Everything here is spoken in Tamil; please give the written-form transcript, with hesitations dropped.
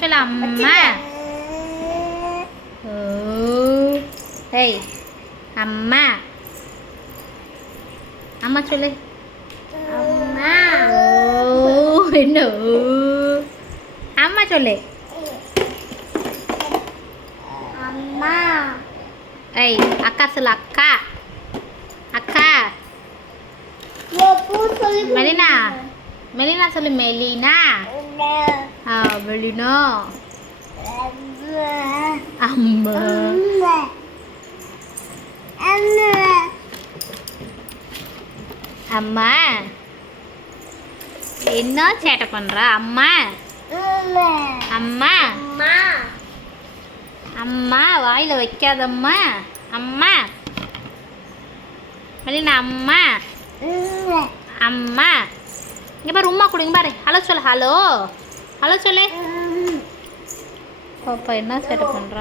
சொல்லு அம்மா. ஓ ஏய் அம்மா. அம்மா சொல்லு அம்மா. ஓ என்ன ஓ அம்மா சொல்லு அம்மா. ஏய் அக்கா சொல்லு அக்கா. அக்கா. மெலினா. மெலினா சொல்லு மெலினா. மெலினா. அம்மா. அம்மா என்ன சேட்டை பண்ற அம்மா. அம்மா. அம்மா வாயில வைக்காதம்மா. அம்மா மெலினா அம்மா. அம்மா இங்கே பாரு உம்மா கொடுங்க பாரு. ஹலோ சொல்லு ஹலோ. ஹலோ சொல்லு. பாப்பா என்ன சேட்டை பண்ணுறா.